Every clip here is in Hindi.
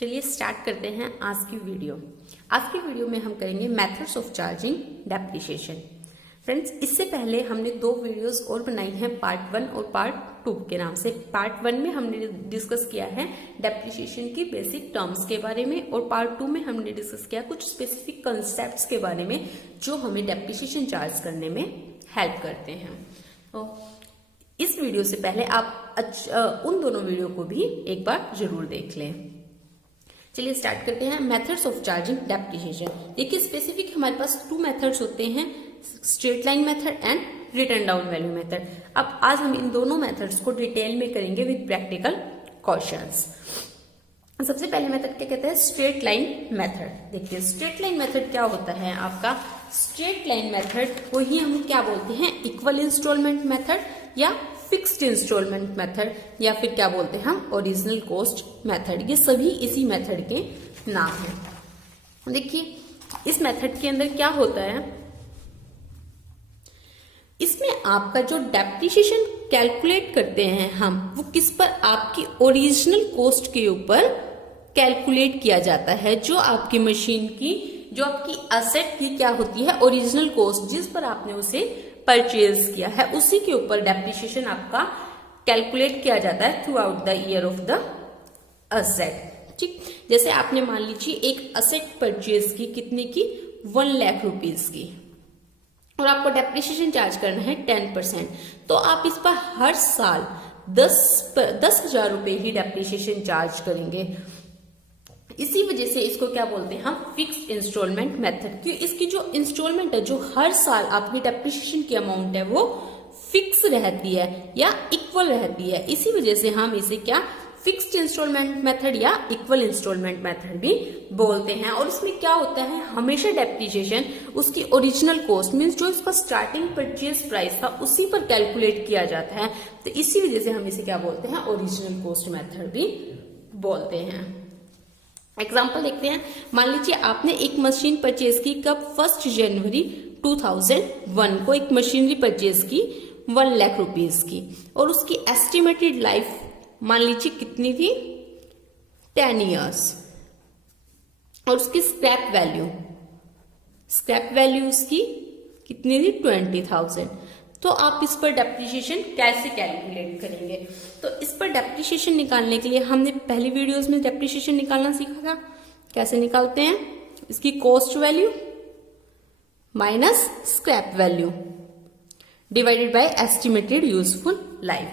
चलिए स्टार्ट करते हैं आज की वीडियो। आज की वीडियो में हम करेंगे methods of charging depreciation. Friends, इससे पहले हमने दो वीडियोस और बनाई हैं, पार्ट 1 और पार्ट 2 के नाम से। पार्ट 1 में हमने डिस्कस किया है डेप्रिसिएशन की बेसिक टर्म्स के बारे में, और पार्ट 2 में हमने डिस्कस किया कुछ स्पेसिफिक कंसेप्ट्स के बारे में जो हमें डेप्रिसिएशन चार्ज करने में हेल्प करते हैं। तो इस वीडियो से पहले आप उन दोनों वीडियो को भी एक बार जरूर देख लें। चलिए स्टार्ट करते हैं मेथड्स ऑफ चार्जिंग डेप्रिसिएशन। देखिए, स्पेसिफिक हमारे पास 2 मेथड्स होते हैं, straight line method and return down value method. अब आज हम इन दोनों मेथड्स को डिटेल में करेंगे विद प्रैक्टिकल क्वेश्चंस। सबसे पहले मेथड क्या कहते हैं? Straight line method. देखिए, स्ट्रेट लाइन मेथड क्या होता है आपका? स्ट्रेट लाइन मेथड को ही हम क्या बोलते हैं? इक्वल इंस्टॉलमेंट मेथड या फिक्स्ड इंस्टॉलमेंट मेथड, या फिर क्या बोलते हैं हम? Original cost method. ये सभी इसी मेथड के नाम हैं। देखिए, इस मेथड के अंदर क्या होता है, इसमें आपका जो डेप्रिसिएशन कैलकुलेट करते हैं हम, वो किस पर? आपकी ओरिजिनल कॉस्ट के ऊपर कैलकुलेट किया जाता है। जो आपकी मशीन की, जो आपकी एसेट की क्या होती है? ओरिजिनल कॉस्ट, जिस पर आपने उसे परचेज किया है, उसी के ऊपर डेप्रिसिएशन आपका कैलकुलेट किया जाता है through out the year of the asset. ठीक, जैसे आपने मान लीजिए एक एसेट परचेज की, कितने की? 1 लाख रुपीज की, और आपको डेप्रिसिएशन चार्ज करना है 10%। तो आप इस पर हर साल 10,000 रुपए ही डेप्रिसिएशन चार्ज करेंगे। इसी वजह से इसको क्या बोलते हैं हम? Fixed instalment method. क्यों? इसकी जो इंस्टॉलमेंट है, जो हर साल आपकी डेप्रिसिएशन की अमाउंट है, वो फिक्स रहती है या इक्वल रहती है। इसी वजह से हम इसे क्या फिक्स्ड इंस्टॉलमेंट मेथड या इक्वल इंस्टॉलमेंट मेथड भी बोलते हैं। और इसमें क्या होता है, हमेशा डेप्रिसिएशन उसकी ओरिजिनल कॉस्ट मीन्स जो इसका स्टार्टिंग परचेज प्राइस था, उसी पर कैलकुलेट किया जाता है। तो इसी वजह से हम इसे क्या बोलते हैं? ओरिजिनल कॉस्ट मेथड भी बोलते हैं। एग्जाम्पल देखते हैं। मान लीजिए आपने एक मशीन परचेज की, कब? 1 जनवरी 2001 को एक मशीनरी परचेज की 1 लाख रुपीज की, और उसकी एस्टिमेटेड लाइफ मान लीजिए कितनी थी? 10 इयर्स। और उसकी स्क्रैप वैल्यू उसकी कितनी थी? 20,000। तो आप इस पर डेप्रिसिएशन कैसे कैलकुलेट करेंगे? तो इस पर डेप्रिसिएशन निकालने के लिए हमने पहली वीडियोस में डेप्रिसिएशन निकालना सीखा था। कैसे निकालते हैं? इसकी cost value minus scrap value divided by estimated useful life.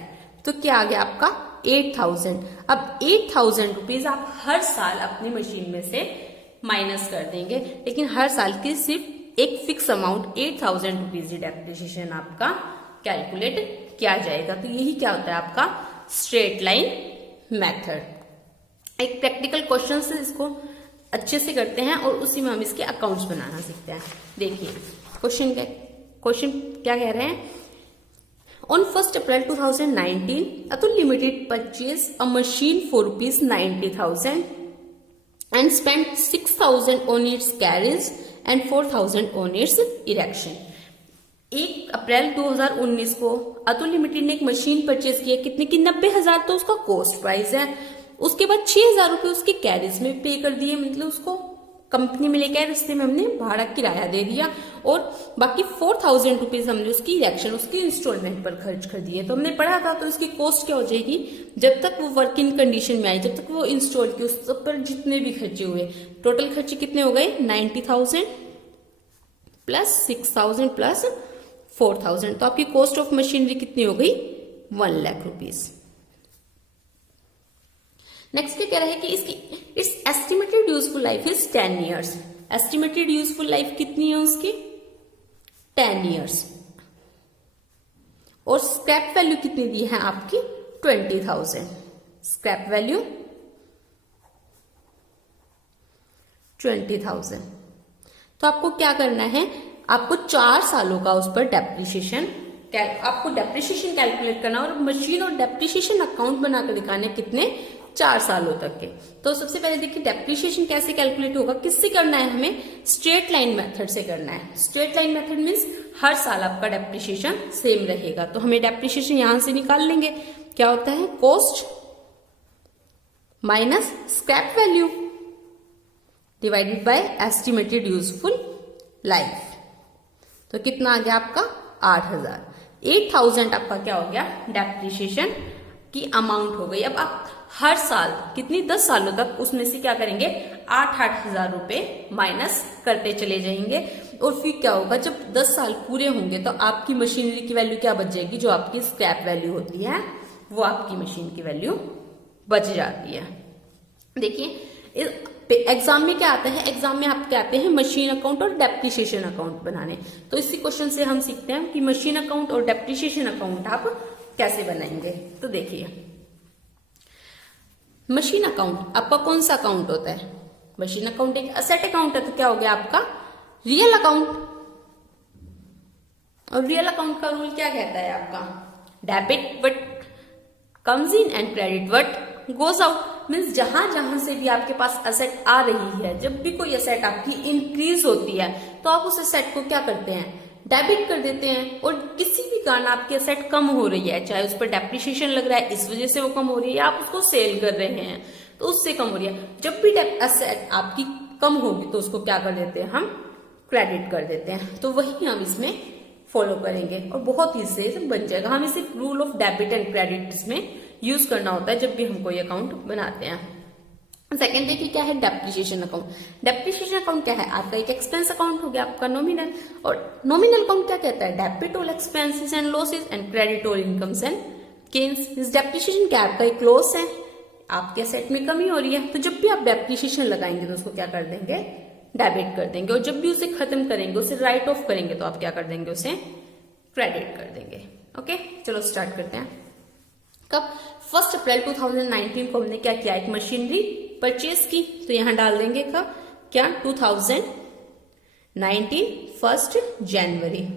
तो क्या आ गया आपका? 8,000। अब 8,000 रुपीज आप हर साल अपनी मशीन में से माइनस कर देंगे, लेकिन हर साल की सिर्फ एक फिक्स अमाउंट 8,000 रुपीज डेप्रिसिएशन आपका कैलकुलेट किया जाएगा। तो यही क्या होता है आपका स्ट्रेट लाइन मेथड। एक प्रैक्टिकल क्वेश्चन से इसको अच्छे से करते हैं और उसी में हम इसके अकाउंट्स बनाना सीखते हैं। देखिए, क्वेश्चन क्या कह रहे हैं? On 1st April 2019, Atul Limited purchased a machine for ₹90,000 and spent 6,000 on its carriage and 4,000 on its erection. 1 अप्रैल 2019 को अतुल लिमिटेड ने एक मशीन परचेज किया, कितने की? 90,000 तो उसका कॉस्ट प्राइस है। उसके बाद 6,000 रुपए उसके कैरेज में पे कर दिए, मतलब उसको कंपनी में लेके आए, रस्ते में हमने भाड़ा किराया दे दिया, और बाकी 4,000 रुपीज हमने उसकी इरेक्शन, उसकी इंस्टॉलमेंट पर खर्च कर दिए। तो हमने पढ़ा था, तो इसकी कॉस्ट क्या हो जाएगी? जब तक वो वर्किंग कंडीशन में आई, जब तक वो इंस्टॉल की, उस पर जितने भी खर्चे हुए, टोटल खर्चे कितने हो गए? 90,000 प्लस 6,000 प्लस 4,000। तो आपकी कॉस्ट ऑफ मशीनरी कितनी हो गई? 1 लाख रुपीज। नेक्स्ट क्या कह रहा है कि इसकी it's estimated useful life is 10 years. Estimated useful life कितनी है उसकी? 10 इयर्स। और स्क्रैप वैल्यू कितनी दी है आपकी? 20,000। Scrap value 20,000। तो आपको क्या करना है? आपको 4 सालों का उस पर डेप्रिसिएशन कैलकुलेट करना, और मशीन और डेप्रिसिएशन अकाउंट बनाकर दिखाने कितने? 4 सालों तक के। तो सबसे पहले देखिए, डेप्रिसिएशन कैसे कैलकुलेट होगा, किससे करना है? हमें स्ट्रेट लाइन मेथड से करना है। स्ट्रेट लाइन मेथड मीन्स हर साल आपका डेप्रिसिएशन सेम रहेगा। तो हमें डेप्रिसिएशन यहां से निकाल लेंगे। क्या होता है? Cost minus scrap value divided by estimated useful life. तो कितना आ गया आपका 8000। 8000 आपका क्या हो गया डेप्रिसिएशन की अमाउंट हो गई। अब आप हर साल कितनी 10 सालों तक उसमें से क्या करेंगे 8-8 हजार रुपए माइनस करते चले जाएंगे। और फिर क्या होगा जब 10 साल पूरे होंगे तो आपकी मशीनरी की वैल्यू क्या बच जाएगी, जो आपकी स्क्रैप वैल्यू होती है वो आपकी मशीन की वैल्यू बच जाती है। देखिए एग्जाम में क्या आता है, एग्जाम में आपके आते हैं मशीन अकाउंट और डेप्रिसिएशन अकाउंट बनाने। तो इसी क्वेश्चन से हम सीखते हैं कि मशीन अकाउंट और डेप्रिसिएशन अकाउंट आप कैसे बनाएंगे। तो देखिए मशीन अकाउंट आपका कौन सा अकाउंट होता है, मशीन अकाउंट एक असेट अकाउंट है। तो क्या हो गया आपका रियल अकाउंट। और रियल अकाउंट का रूल क्या कहता है आपका, debit what comes in and credit what goes out. Means जहां जहां से भी आपके पास असेट आ रही है, जब भी कोई असेट आपकी इंक्रीज होती है तो आप उस असेट को क्या करते हैं डेबिट कर देते हैं। और किसी भी कारण आपकी असेट कम हो रही है, चाहे उस पर डेप्रिसिएशन लग रहा है इस वजह से वो कम हो रही है, या आप उसको सेल कर रहे हैं तो उससे कम हो रही है, जब भी असेट आपकी कम होगी तो उसको क्या कर देते हैं हम क्रेडिट कर देते हैं। तो वही हम इसमें फॉलो करेंगे और बहुत ही से बन जाएगा। हमें सिर्फ rule of debit and credit इसमें यूज करना होता है जब भी हम कोई अकाउंट बनाते हैं। सेकेंड देखिए क्या है डेप्रिसिएशन अकाउंट। डेप्रिसिएशन अकाउंट क्या है, आपका एक एक्सपेंस अकाउंट हो गया आपका नॉमिनल। और नॉमिनल अकाउंट क्या कहता है, debit all expenses and losses and credit all incomes and gains. इस डेप्रिसिएशन क्या आपका एक लॉस है, आपके असेट में कमी हो रही है, तो जब भी आप डेप्रिसिएशन लगाएंगे तो उसको क्या कर देंगे डेबिट कर देंगे। और जब भी उसे खत्म करेंगे, उसे राइट ऑफ करेंगे, तो आप क्या कर देंगे उसे क्रेडिट कर देंगे। ओके चलो स्टार्ट करते हैं। कब 1 अप्रैल 2019 को हमने क्या किया, एक मशीनरी परचेज की। तो यहां डाल देंगे कब, क्या 2019 1 जनवरी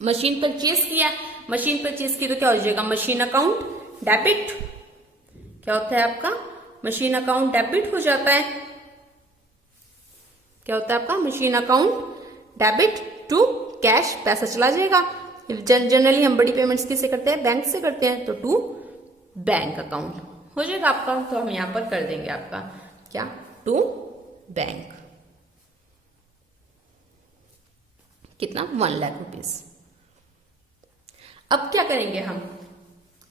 मशीन परचेज किया। मशीन परचेज की तो क्या हो जाएगा मशीन अकाउंट डेबिट। क्या होता है आपका मशीन अकाउंट डेबिट हो जाता है। क्या होता है आपका machine account debit to cash, पैसा चला जाएगा। जनरली हम बड़ी पेमेंट्स किससे करते हैं, बैंक से करते हैं, तो टू बैंक अकाउंट हो जाएगा आपका। तो हम यहां पर कर देंगे आपका क्या टू बैंक, कितना 1 लाख रुपीज। अब क्या करेंगे हम,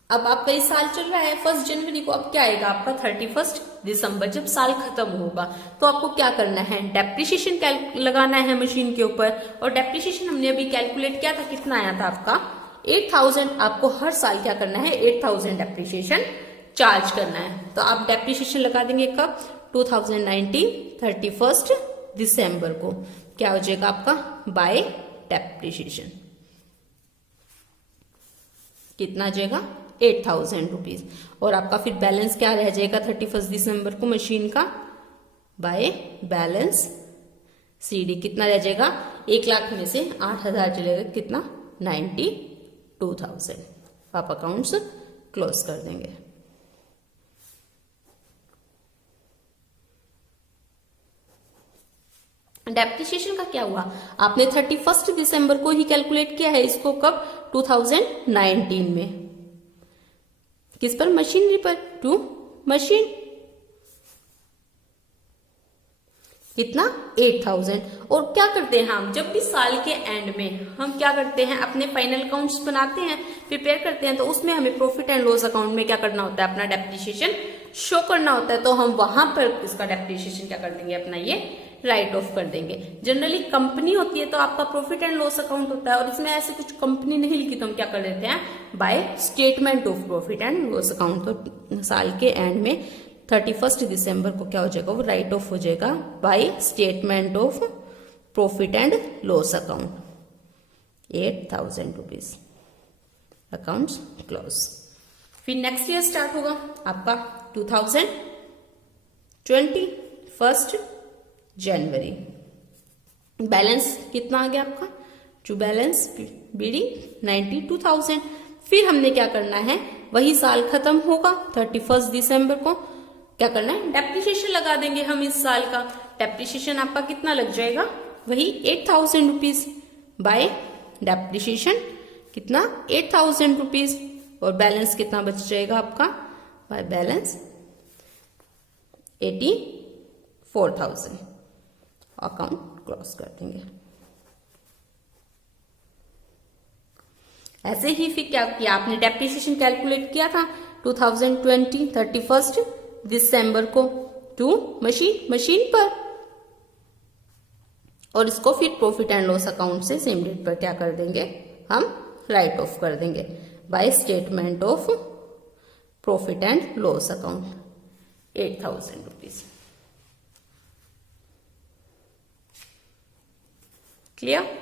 अब आपका ये साल चल रहा है 1 जनवरी को, अब क्या आएगा आपका 31 दिसंबर, जब साल खत्म होगा तो आपको क्या करना है डेप्रिसिएशन लगाना है मशीन के ऊपर। और डेप्रिसिएशन हमने अभी कैलकुलेट किया था, कितना आया था आपका 8000। आपको हर साल क्या करना है 8000 डेप्रिसिएशन चार्ज करना है। तो आप डेप्रिसिएशन लगा देंगे कब 2019 31 दिसंबर को। क्या हो जाएगा आपका बाय डेप्रिसिएशन, कितना आ जाएगा 8000 रुपीज। और आपका फिर बैलेंस क्या रह जाएगा 31 दिसंबर को मशीन का बाय बैलेंस सीडी, कितना रह जाएगा 1 लाख में से 8000 चलेगा, कितना 92,000। आप अकाउंट्स क्लोज कर देंगे। डेप्रिसिएशन का क्या हुआ, आपने 31 दिसंबर को ही कैलकुलेट किया है इसको, कब 2019 में, किस पर मशीनरी पर, टू मशीन, कितना 8000। और क्या करते हैं हम जब भी साल के एंड में हम क्या करते हैं अपने फाइनल अकाउंट्स बनाते हैं, प्रिपेयर करते हैं, तो उसमें हमें प्रॉफिट एंड लॉस अकाउंट में क्या करना होता है अपना डेप्रिसिएशन शो करना होता है। तो हम वहां पर इसका डेप्रिसिएशन क्या कर देंगे अपना ये राइट ऑफ कर देंगे। जनरली कंपनी होती है तो आपका प्रॉफिट एंड लॉस अकाउंट होता है, और इसमें ऐसे कुछ कंपनी नहीं लिखी तो हम क्या कर देते हैं by statement of profit and loss account. तो साल के एंड में 31 दिसंबर को क्या हो जाएगा वो राइट ऑफ हो जाएगा by statement of profit and loss account 8000 rupees, accounts close. फिर नेक्स्ट ईयर स्टार्ट होगा आपका 2020 1 जनवरी। बैलेंस कितना आ गया आपका, टू बैलेंस बीडी 92,000। फिर हमने क्या करना है, वही साल खत्म होगा 31 दिसंबर को, क्या करना है डेप्रिसिएशन लगा देंगे हम इस साल का। डेप्रिसिएशन आपका कितना लग जाएगा, वही 8000 रुपीज बाय डेप्रिसिएशन, कितना 8000 रुपीज। और बैलेंस कितना बच जाएगा आपका बाय बैलेंस 84,000 अकाउंट क्लोज कर देंगे। ऐसे ही फिर क्या किया आपने, डेप्रिसिएशन कैलकुलेट किया था 2020 31 दिसंबर को टू मशीन पर, और इसको फिर प्रॉफिट एंड लॉस अकाउंट से सेम डेट पर क्या कर देंगे, हम राइट ऑफ कर देंगे by statement of profit and loss account 8,000 rupees. Clear?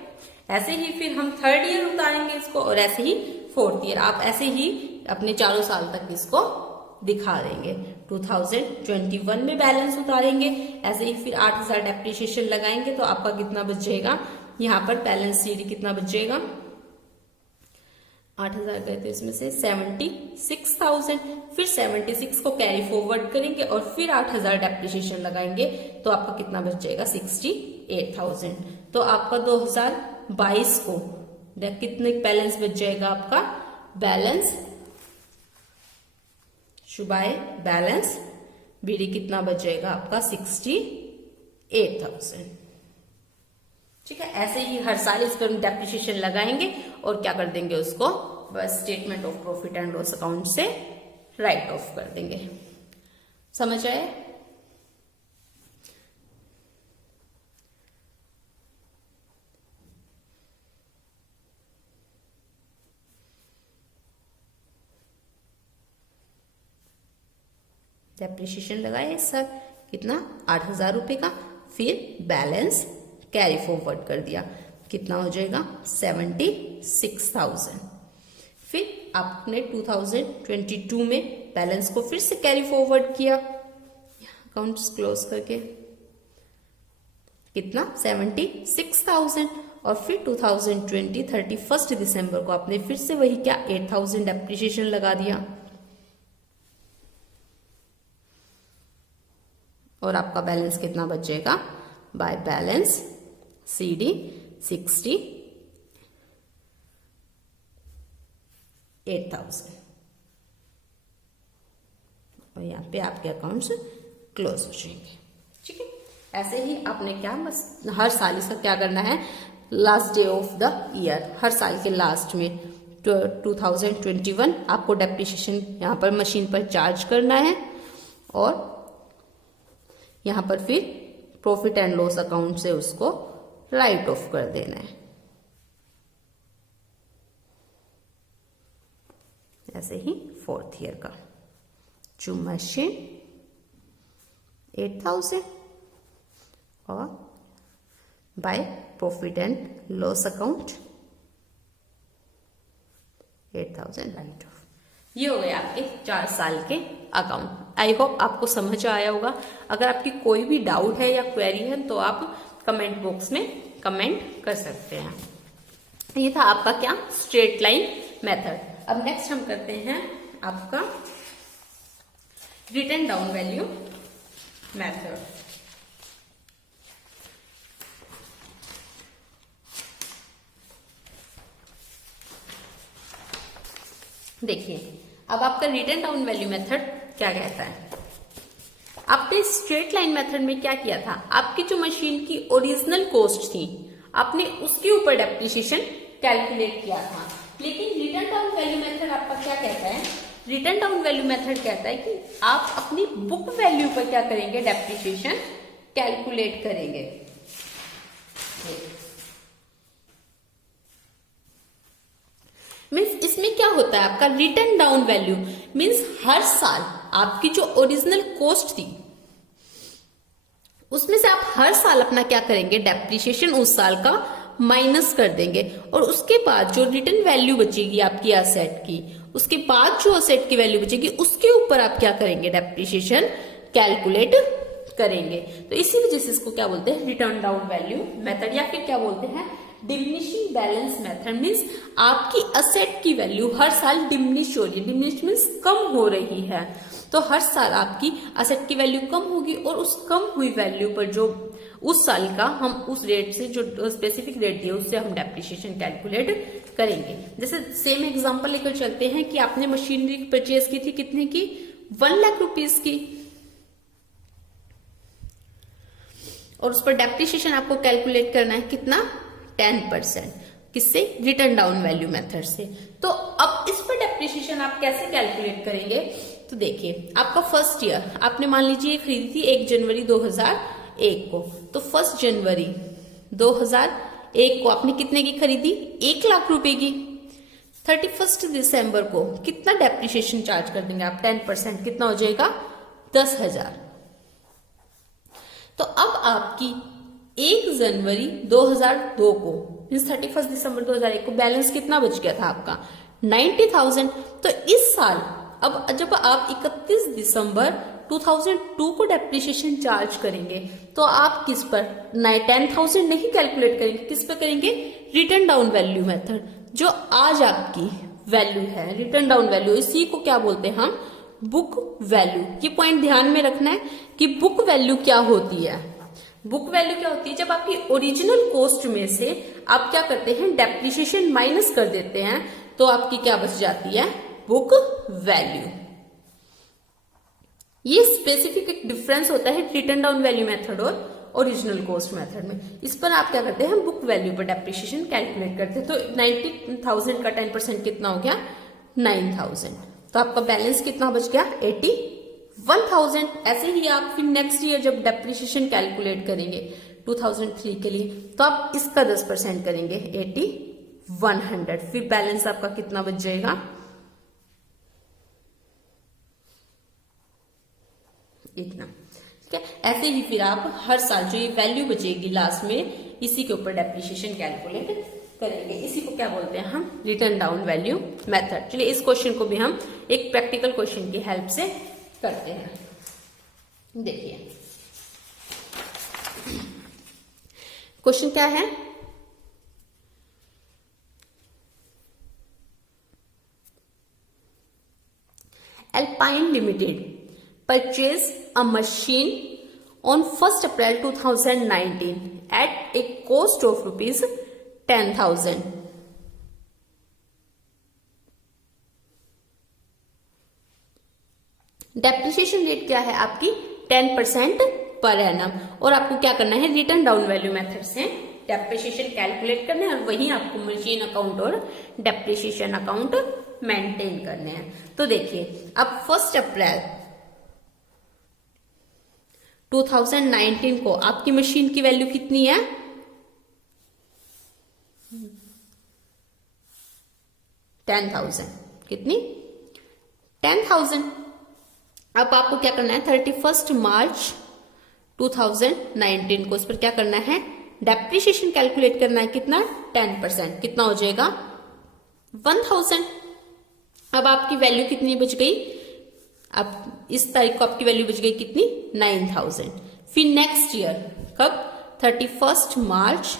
ऐसे ही फिर हम थर्ड ईयर उतारेंगे इसको, और ऐसे ही फोर्थ ईयर। आप ऐसे ही अपने चारों साल तक इसको दिखा देंगे। 2021 में बैलेंस उतारेंगे, ऐसे ही फिर 8,000 डेप्रिसिएशन लगाएंगे तो आपका कितना बच जाएगा, यहाँ पर बैलेंस सीडी कितना बच जाएगा, 8,000 गए थे इसमें से 76,000, फिर 76 को कैरी फॉरवर्ड करेंगे और फिर 8,000 डेप्रिसिएशन लगाएंगे तो आपका कितना बच जाएगा, 68,000। तो आपका 2022 को कितने बैलेंस बच जाएगा, आपका बैलेंस शुबाय बैलेंस बीडी कितना बच जाएगा आपका, 68,000। ठीक है, ऐसे ही हर साल इस पर डेप्रिसिएशन लगाएंगे और क्या कर देंगे, उसको बस statement of profit and loss account से राइट ऑफ कर देंगे। समझ आए? डेप्रिसिएशन लगाए सर कितना, 8,000 रुपए का, फिर बैलेंस कैरी फॉरवर्ड कर दिया, कितना हो जाएगा, 76,000। फिर आपने 2022 में बैलेंस को फिर से कैरी फॉरवर्ड किया, अकाउंट्स क्लोज करके कितना, 76,000, और फिर 2020 31 दिसंबर को आपने फिर से वही क्या, 8,000 डेप्रिसिएशन लगा दिया, और आपका बैलेंस कितना बचेगा, बाय बैलेंस सीडी 68,000, और यहाँ पे आपके अकाउंट्स क्लोज हो जाएंगे। ठीक है, ऐसे ही आपने क्या, बस हर साल इसका क्या करना है, last day of the year, हर साल के लास्ट में 2021 आपको डेप्रिसिएशन यहाँ पर मशीन पर चार्ज करना है, और यहाँ पर फिर प्रॉफिट एंड लॉस अकाउंट से उसको राइट ऑफ कर देना है। ऐसे ही फोर्थ ईयर का टू मशीन 8,000 और by profit and loss account 8,000 right of. ये हो गए आपके 4 साल के अकाउंट। आई होप आपको समझ आया होगा। अगर आपकी कोई भी डाउट है या क्वेरी है तो आप कमेंट बॉक्स में कमेंट कर सकते हैं। ये था आपका क्या, स्ट्रेट लाइन मेथड। अब नेक्स्ट हम करते हैं आपका रिटन डाउन वैल्यू मेथड। देखिए अब आपका रिटन डाउन वैल्यू मेथड क्या कहता है। आपने स्ट्रेट लाइन मेथड में क्या किया था, आपकी जो मशीन की ओरिजिनल कॉस्ट थी आपने उसके ऊपर डेप्रिसिएशन कैलकुलेट किया था। लेकिन रिटन डाउन वैल्यू मेथड आपका क्या कहता है, रिटन डाउन वैल्यू मेथड कहता है कि आप अपनी बुक वैल्यू पर क्या करेंगे, डेप्रिसिएशन कैलकुलेट करेंगे। मीन्स इसमें क्या होता है, आपका रिटन डाउन वैल्यू मीन्स हर साल आपकी जो ओरिजिनल कॉस्ट थी उसमें से आप हर साल अपना क्या करेंगे, डेप्रिसिएशन उस साल का माइनस कर देंगे, और उसके बाद जो रिटन वैल्यू बचेगी आपकी असेट की, उसके बाद जो असेट की वैल्यू बचेगी उसके ऊपर आप क्या करेंगे, डेप्रिसिएशन कैलकुलेट करेंगे। तो इसी वजह से इसको क्या बोलते हैं, रिटर्न डाउन वैल्यू मेथड, या फिर क्या बोलते हैं, डिमिनिशिंग बैलेंस मेथड। मीन्स आपकी असेट की वैल्यू हर साल डिमिनिश हो रही है, डिमिनिश मीन्स कम हो रही है, तो हर साल आपकी असेट की वैल्यू कम होगी, और उस कम हुई वैल्यू पर जो उस साल का हम उस रेट से जो स्पेसिफिक रेट दिया उससे हम डेप्रिसिएशन कैलकुलेट करेंगे। जैसे सेम एग्जांपल लेकर चलते हैं कि आपने मशीनरी परचेज की थी, कितने की, 1 लाख रुपीज की। और उस पर डेप्रिसिएशन आपको कैलकुलेट करना है कितना, 10%। किससे, रिटर्न डाउन वैल्यू मेथड से। तो अब इस पर डेप्रिसिएशन आप कैसे कैलकुलेट करेंगे, तो देखिए आपका फर्स्ट ईयर आपने मान लीजिए खरीदी थी 1 जनवरी 2001 को, तो 1 जनवरी 2001 को आपने कितने की खरीदी, 1 लाख रुपए की। 31 दिसंबर को कितना डेप्रिसिएशन चार्ज कर देंगे आप, 10%, कितना हो जाएगा, 10,000। तो अब आपकी 1 जनवरी 2002 को मीन्स 31 दिसंबर 2001 को बैलेंस कितना बच गया था आपका, 90,000। तो इस साल अब जब आप 31 दिसंबर 2002 को डेप्रिसिएशन चार्ज करेंगे तो आप किस पर 10,000 नहीं कैलकुलेट करेंगे, किस पर करेंगे, रिटर्न डाउन वैल्यू मेथड। जो आज आपकी वैल्यू है रिटर्न डाउन वैल्यू, इसी को क्या बोलते हैं हम, बुक वैल्यू। ये पॉइंट ध्यान में रखना है कि बुक वैल्यू क्या होती है। बुक वैल्यू क्या होती है, जब आपकी ओरिजिनल कॉस्ट में से आप क्या करते हैं, डेप्रिसिएशन माइनस कर देते हैं, तो आपकी क्या बच जाती है, बुक वैल्यू। ये स्पेसिफिक एक डिफरेंस होता है रिटर्न डाउन वैल्यू मेथड और ओरिजिनल कॉस्ट मेथड में। इस पर आप क्या करते हैं, बुक वैल्यू पर डेप्रिसिएशन कैलकुलेट करते हैं। तो 90,000 का 10% कितना हो गया, 9,000। तो आपका बैलेंस कितना बच गया, 81,000। ऐसे ही आप फिर नेक्स्ट ईयर जब डेप्रिसिएशन कैलकुलेट करेंगे 2003 के लिए, तो आप इसका 10% करेंगे, 8100। फिर बैलेंस आपका कितना बच जाएगा, इतना। ठीक है, ऐसे ही फिर आप हर साल जो ये वैल्यू बचेगी लास्ट में, इसी के ऊपर डेप्रिसिएशन कैलकुलेट करेंगे। इसी को क्या बोलते हैं हम, रिटर्न डाउन वैल्यू मेथड। चलिए इस क्वेश्चन को भी हम एक प्रैक्टिकल क्वेश्चन की हेल्प से करते हैं। देखिए क्वेश्चन क्या है, Alpine Limited purchased a machine on 1st April 2019 at a cost of rupees 10,000. Depreciation rate क्या है आपकी, 10% पर एनम। और आपको क्या करना है, रिटर्न डाउन वैल्यू मेथड से डेप्रिसिएशन कैलकुलेट करना है, और वहीं आपको मशीन अकाउंट और डेप्रिसिएशन अकाउंट मेंटेन करने हैं। तो देखिए अब 1 अप्रैल 2019 को आपकी मशीन की वैल्यू कितनी है, 10,000। कितनी, 10,000। अब आपको क्या करना है, 31 मार्च 2019 को इस पर क्या करना है, डेप्रिसिएशन कैलकुलेट करना है, कितना, 10%, कितना हो जाएगा, 1,000। अब आपकी वैल्यू कितनी बच गई, अब इस तारीख को आपकी वैल्यू बच गई कितनी, 9,000। फिर नेक्स्ट ईयर कब, 31 मार्च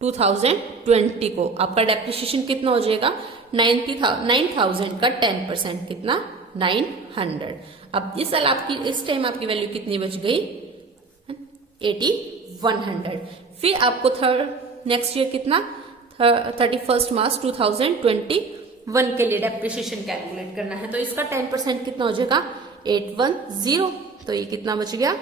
2020 को आपका डेप्रिसिएशन कितना हो जाएगा, 9,000 का 10%, कितना, 900। अब इस साल आपकी, इस टाइम आपकी वैल्यू कितनी बच गई, 8100। फिर आपको नेक्स्ट ईयर कितना, 31 मार्च 2021 के लिए डेप्रिसिएशन कैलकुलेट करना है, तो इसका 10% कितना हो जाएगा, 810। तो ये कितना बच गया,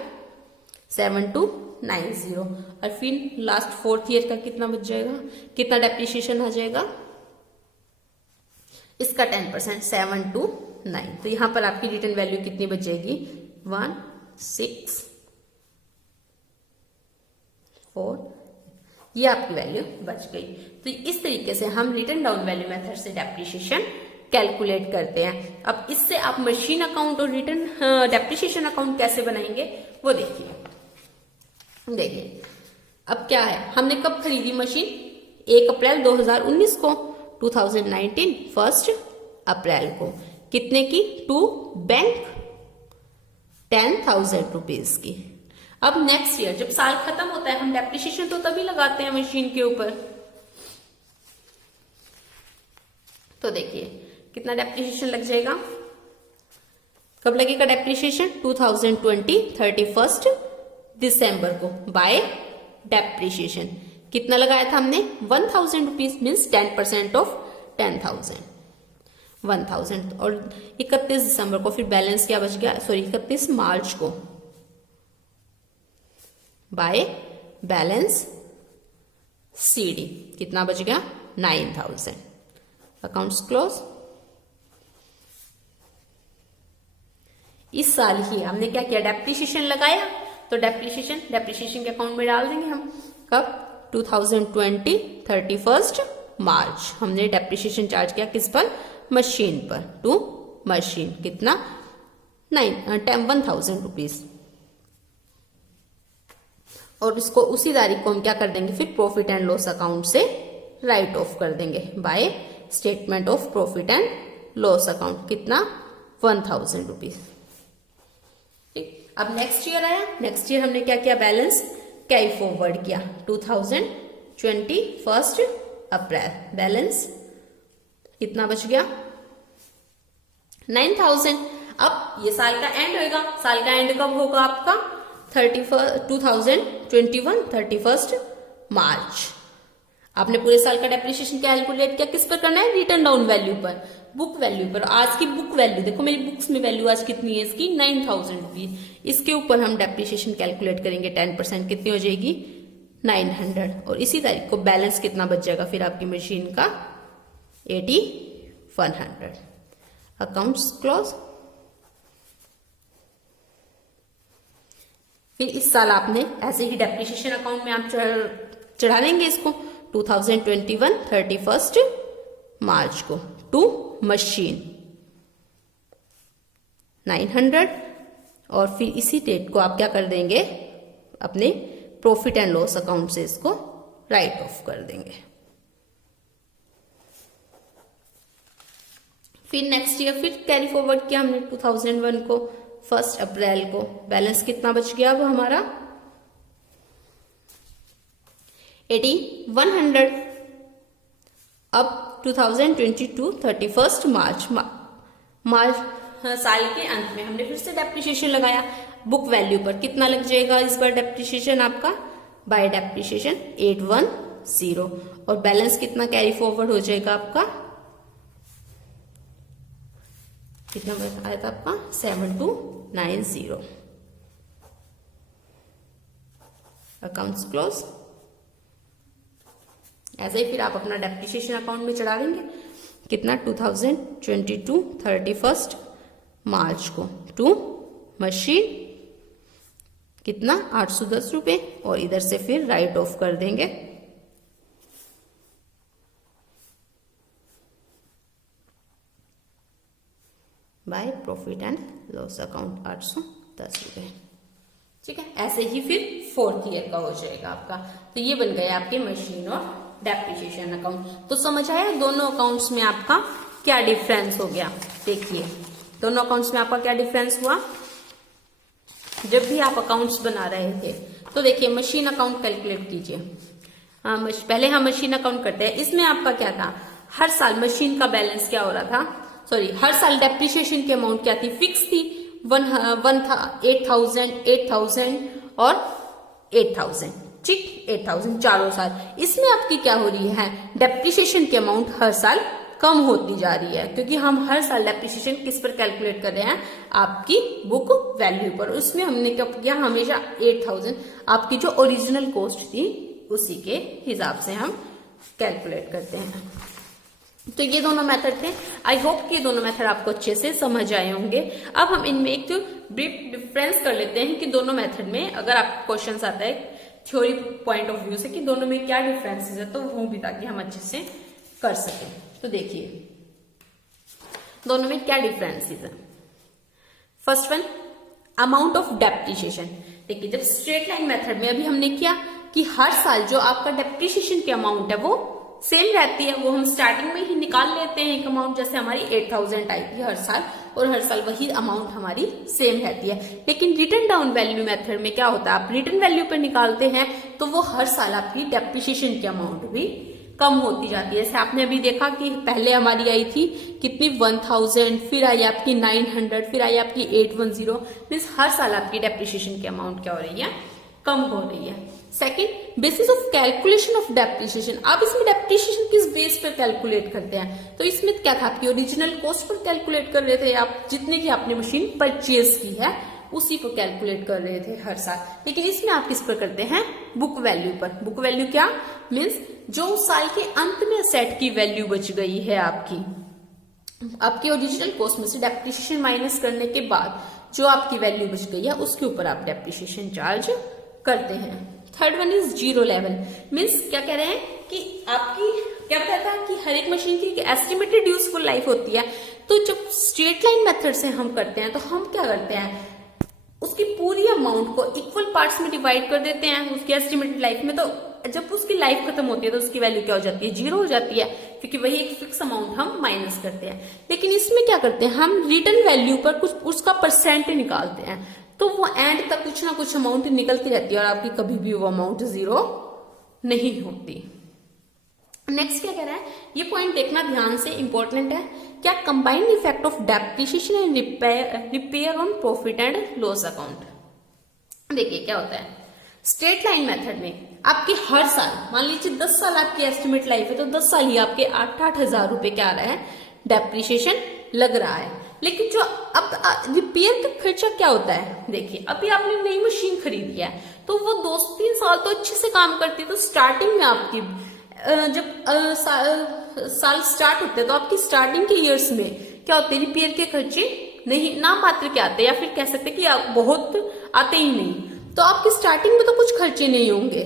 7290। और फिर लास्ट 4th ईयर का कितना बच जाएगा, कितना डेप्रिसिएशन आ जाएगा, इसका 10%, 729। तो यहां पर आपकी रिटर्न वैल्यू कितनी बच जाएगी, 164। ये आपकी वैल्यू बच गई। तो इस तरीके से हम रिटर्न डाउन वैल्यू मेथड से डेप्रिसिएशन कैलकुलेट करते हैं। अब इससे आप मशीन अकाउंट और रिटर्न डेप्रिसिएशन अकाउंट कैसे बनाएंगे वो देखिए अब क्या है, हमने कब खरीदी मशीन, 1 अप्रैल 2019 को, 2019 1 अप्रैल को, कितने की, टू बैंक 10,000 रुपीज की। अब नेक्स्ट ईयर जब साल खत्म होता है, हम डेप्रिसिएशन तो तभी लगाते हैं मशीन के ऊपर। तो देखिए कितना डेप्रिसिएशन लग जाएगा, कब लगेगा डेप्रिसिएशन, 2020 31 दिसंबर को बाय डेप्रिसिएशन। कितना लगाया था हमने, 1,000 रुपीज, मीन्स 10% ऑफ 10,000, 1,000। और 31 दिसंबर को फिर बैलेंस क्या बच गया, सॉरी 31 मार्च को बाय बैलेंस CD। कितना बच गया? 9000। Accounts close. इस साल ही हमने क्या किया? डेप्रिसिएशन लगाया, तो डेप्रिसिएशन के अकाउंट में डाल देंगे हम। कब? 2020 31 मार्च हमने डेप्रिसिएशन चार्ज किया किस पर? मशीन पर, टू मशीन। कितना? 1000 रुपीज। और इसको उसी तारीख को हम क्या कर देंगे फिर? प्रॉफिट एंड लॉस अकाउंट से राइट ऑफ कर देंगे by statement of profit and loss account. कितना? 1000 रुपीज। अब नेक्स्ट ईयर आया। नेक्स्ट ईयर हमने क्या किया? बैलेंस कैरी फॉरवर्ड किया। 2021 अप्रैल बैलेंस कितना बच गया? 9000। अब ये साल का एंड होगा। साल का एंड कब होगा आपका? 2021 31 मार्च। आपने पूरे साल का डेप्रिसिएशन कैलकुलेट किया किस पर करना है? रिटर्न डाउन वैल्यू पर, बुक वैल्यू पर। आज की बुक वैल्यू देखो, मेरी बुक्स में वैल्यू आज कितनी है इसकी? 9000 रुपीज। इसके ऊपर हम डेप्रिसिएशन कैलकुलेट करेंगे 10%। कितनी हो जाएगी? 900। और इसी तारीख को बैलेंस कितना बच जाएगा फिर आपकी मशीन का? 8100। Accounts close. फिर इस साल आपने ऐसे ही डेप्रिसिएशन अकाउंट में आप चढ़ा देंगे इसको 2021 31 मार्च को, टू मशीन 900। और फिर इसी डेट को आप क्या कर देंगे? अपने प्रॉफिट एंड लॉस अकाउंट से इसको राइट ऑफ कर देंगे। फिर नेक्स्ट ईयर फिर कैरी फॉरवर्ड किया हमने 2001 को 1 अप्रैल को। बैलेंस कितना बच गया? वो हमारा 8100। अब 2022 31 मार्च साल के अंत में हमने फिर से डेप्रिसिएशन लगाया बुक वैल्यू पर। कितना लग जाएगा इस बार डेप्रिसिएशन आपका? Bye depreciation 810। और बैलेंस कितना कैरी फॉरवर्ड हो जाएगा आपका? कितना आया था आपका? 7290। Accounts close. ऐसे ही फिर आप अपना डेप्रिसिएशन अकाउंट में चढ़ा देंगे। कितना? 2022 31 मार्च को, टू मशीन। कितना? 810 रुपए। और इधर से फिर राइट ऑफ कर देंगे by profit and loss account 810 रुपए। ठीक है, ऐसे ही फिर 4th ईयर का हो जाएगा आपका। तो ये बन गया आपके मशीन और डेप्रिसिएशन अकाउंट। तो समझ आया दोनों अकाउंट्स में आपका क्या डिफरेंस हो गया? देखिए दोनों अकाउंट्स में आपका क्या डिफरेंस हुआ। जब भी आप अकाउंट्स बना रहे थे तो देखिए मशीन अकाउंट कैलकुलेट कीजिए। पहले हम मशीन अकाउंट करते हैं। इसमें आपका क्या था? हर साल मशीन का बैलेंस क्या हो रहा था? हर साल डेप्रिसिएशन की अमाउंट क्या थी? फिक्स थी। 1 था 8000 और 8000। ठीक, 8000 चारों साल। इसमें आपकी क्या हो रही है? डेप्रिसिएशन की अमाउंट हर साल कम होती जा रही है, क्योंकि हम हर साल डेप्रिसिएशन किस पर कैलकुलेट कर रहे हैं? आपकी बुक वैल्यू पर। उसमें हमने क्या किया? हमेशा 8000 आपकी जो ओरिजिनल कॉस्ट थी उसी के हिसाब से हम कैलकुलेट करते हैं। तो ये दोनों मेथड थे। आई होप कि ये दोनों मेथड आपको अच्छे से समझ आए होंगे। अब हम इनमें एक तो ब्रीफ डिफरेंस कर लेते हैं कि दोनों मेथड में अगर आपको क्वेश्चन आता है थ्योरी पॉइंट ऑफ व्यू से कि दोनों में क्या डिफरेंसेस है, तो वो भी ताकि हम अच्छे से कर सकें। तो देखिए दोनों में क्या डिफरेंसेस है। First one, amount of depreciation. देखिए जब स्ट्रेट लाइन मेथड में अभी हमने किया कि हर साल जो आपका डेप्रिसिएशन की अमाउंट है वो सेम रहती है, वो हम स्टार्टिंग में ही निकाल लेते हैं एक अमाउंट। जैसे हमारी 8000 आई थी हर साल, और हर साल वही अमाउंट हमारी सेम रहती है। लेकिन रिटर्न डाउन वैल्यू मेथड में क्या होता है? आप रिटर्न वैल्यू पर निकालते हैं तो वो हर साल आपकी डेप्रिसिएशन की अमाउंट भी कम होती जाती है। जैसे आपने अभी देखा कि पहले हमारी आई थी कितनी? 1000, फिर आई आपकी 900, फिर आई आपकी 810। मीन्स हर साल आपकी डेप्रिसिएशन की अमाउंट क्या हो रही है? कम हो रही है। Second, basis of calculation of depreciation. आप इसमें डेप्रिसिएशन किस बेस पर कैलकुलेट करते हैं? तो इसमें क्या था? आपकी ओरिजिनल कॉस्ट पर कैलकुलेट कर रहे थे। आप जितने की आपने मशीन परचेज की है उसी पर कैलकुलेट कर रहे थे हर साल। लेकिन इसमें आप किस पर करते हैं, बुक वैल्यू पर। बुक वैल्यू क्या मीन्स जो उस साल के अंत में असेट की वैल्यू बच गई है आपकी ओरिजिनल कॉस्ट में से डेप्रिसिएशन माइनस करने के बाद जो आपकी वैल्यू बच गई है उसके ऊपर आप डेप्रिसिएशन चार्ज करते हैं। Third one is zero level means क्या कह रहे हैं कि आपकी क्या बताया था कि हर एक मशीन की एस्टिमेटेड यूजफुल लाइफ होती है। तो जब स्ट्रेट लाइन मेथड से हम करते हैं तो हम क्या करते हैं, उसकी पूरी अमाउंट को इक्वल पार्ट्स में डिवाइड कर देते हैं उसकी एस्टिमेटेड लाइफ में। तो जब उसकी लाइफ खत्म होती है तो उसकी वैल्यू क्या हो जाती है, जीरो हो जाती है, क्योंकि वही एक फिक्स अमाउंट हम माइनस करते हैं। लेकिन इसमें क्या करते हैं, हम रिटर्न वैल्यू पर कुछ उसका परसेंट निकालते हैं, तो वो एंड तक कुछ ना कुछ अमाउंट निकलती रहती है और आपकी कभी भी वो अमाउंट जीरो नहीं होती। नेक्स्ट क्या कह रहा है, ये पॉइंट देखना ध्यान से इंपॉर्टेंट है, क्या combined effect of depreciation and repair on profit and loss account. देखिए क्या होता है, स्ट्रेट लाइन मेथड में आपके हर साल, मान लीजिए 10 साल आपकी एस्टिमेट लाइफ है, तो 10 साल ही आपके 8-8 हजार रुपए क्या आ रहा है, डेप्रिसिएशन लग रहा है। लेकिन जो अब रिपेयर का खर्चा क्या होता है, देखिए अभी आपने नई मशीन खरीदी है तो वो 2-3 साल तो अच्छे से काम करती है। तो स्टार्टिंग में आपकी जब साल स्टार्ट होते हैं तो आपकी स्टार्टिंग के ईयर्स में क्या होते हैं, रिपेयर के खर्चे नहीं नाम मात्र के आते हैं, या फिर कह सकते हैं कि आप बहुत आते ही नहीं। तो आपकी स्टार्टिंग में तो कुछ खर्चे नहीं होंगे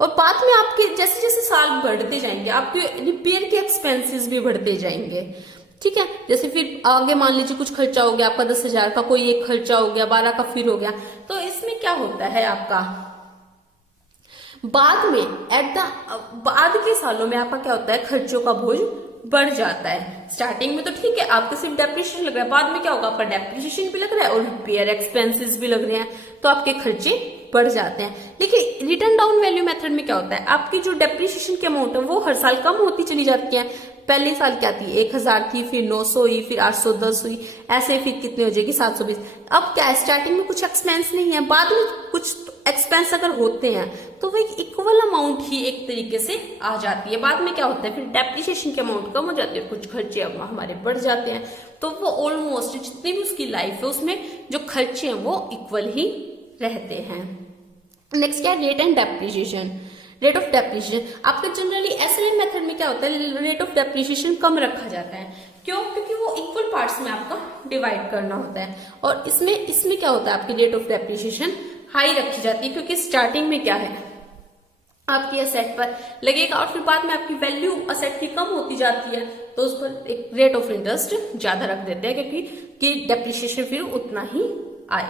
और बाद में आपके जैसे जैसे साल बढ़ते जाएंगे आपके रिपेयर के एक्सपेंसेस भी बढ़ते जाएंगे। ठीक है, जैसे फिर आगे मान लीजिए कुछ खर्चा हो गया आपका 10,000 का, कोई एक खर्चा हो गया 12 का फिर हो गया। तो इसमें क्या होता है आपका बाद में बाद के सालों में आपका क्या होता है, खर्चों का बोझ बढ़ जाता है। स्टार्टिंग में तो ठीक है आपको सिर्फ डेप्रिसिएशन लग रहा है, बाद में क्या होगा आपका डेप्रिसिएशन भी लग रहा है और रिपेयर एक्सपेंसेस भी लग रहे हैं, तो आपके खर्चे बढ़ जाते हैं। देखिए रिटर्न डाउन वैल्यू मेथड में क्या होता है, आपकी जो डेप्रिसिएशन की अमाउंट है वो हर साल कम होती चली जाती है। पहले साल क्या थी, 1000 थी, फिर 900 हुई, फिर 810 हुई, ऐसे फिर कितनी हो जाएगी 720। अब क्या स्टार्टिंग में कुछ एक्सपेंस नहीं है, बाद में कुछ एक्सपेंस अगर होते हैं तो वो एक इक्वल अमाउंट ही एक तरीके से आ जाती है। बाद में क्या होता है, फिर डेप्रिसिएशन की अमाउंट कम हो जाती है, कुछ खर्चे अब हमारे बढ़ जाते हैं। तो वो ऑलमोस्ट जितनी भी उसकी लाइफ है उसमें जो खर्चे हैं वो इक्वल ही रहते हैं। नेक्स्ट क्या है, rate and depreciation. Rate of depreciation आपका जनरली एसएलएन मेथड में क्या होता है, रेट ऑफ डेप्रिसिएशन कम रखा जाता है। क्यों, क्योंकि वो इक्वल पार्ट्स में आपका डिवाइड करना होता है। और इसमें क्या होता है, आपकी रेट ऑफ डेप्रिसिएशन हाई रखी जाती है, क्योंकि स्टार्टिंग में क्या है आपकी असेट पर लगेगा और फिर बाद में आपकी वैल्यू असेट की कम होती जाती है, तो उस पर एक रेट ऑफ इंटरेस्ट ज्यादा रख देते हैं, क्योंकि डेप्रिसिएशन फिर उतना ही आए।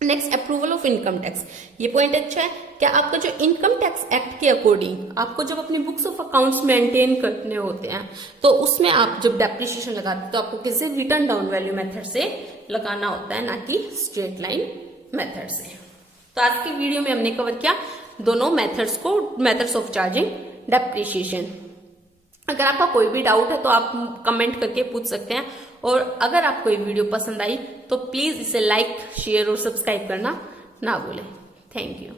Next, approval of income tax. ये पॉइंट अच्छा है, क्या आपका जो इनकम टैक्स एक्ट के अकॉर्डिंग आपको जब अपनी बुक्स ऑफ अकाउंट्स मेंटेन करने होते हैं तो उसमें आप जब डेप्रिसिएशन लगाते हैं तो आपको किसी रिटर्न डाउन वैल्यू मेथड से लगाना होता है, ना कि स्ट्रेट लाइन मेथड से। तो आज की वीडियो में हमने कवर किया दोनों मेथड्स ऑफ चार्जिंग डेप्रिसिएशन। अगर आपका कोई भी डाउट है तो आप कमेंट करके पूछ सकते हैं, और अगर आपको ये वीडियो पसंद आई तो प्लीज इसे लाइक, शेयर और सब्सक्राइब करना ना भूलें। Thank you.